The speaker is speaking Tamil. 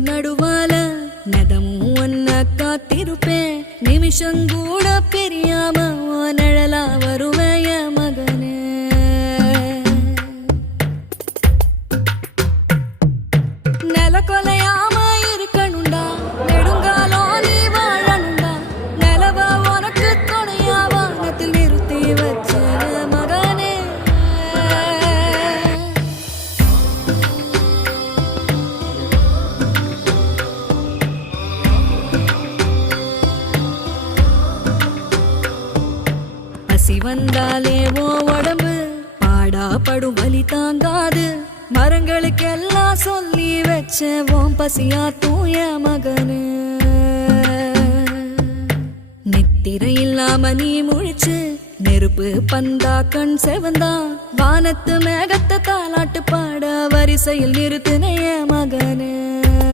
நடுவால நெதமும் ஒன்ன காத்திருப்பேன் நிமிஷங்கூட பிரியாம நிழலா வருவேன் என் மகனே நில கொலையாம இருக்கணுண்டா நெடுங்காலோ நீ வாழணுண்டா நிலவ உனக்கு துணையா வானத்தில் நிறுத்தி வச்ச மகனே பசி வந்தாலே ஓ உடம்பு பாடாப்படும் வலி தாங்காது மரங்களுக்கெல்லாம் சொல்லி வச்ச ஓம் பசியா தூய மகனு நித்திரை இல்லாம நீ முழிச்சு நெருப்பு பந்தா கண் செவந்தா வானத்து மேகத்தை தாலாட்டு பாட வரிசையில் நிறுத்தினைய மகனு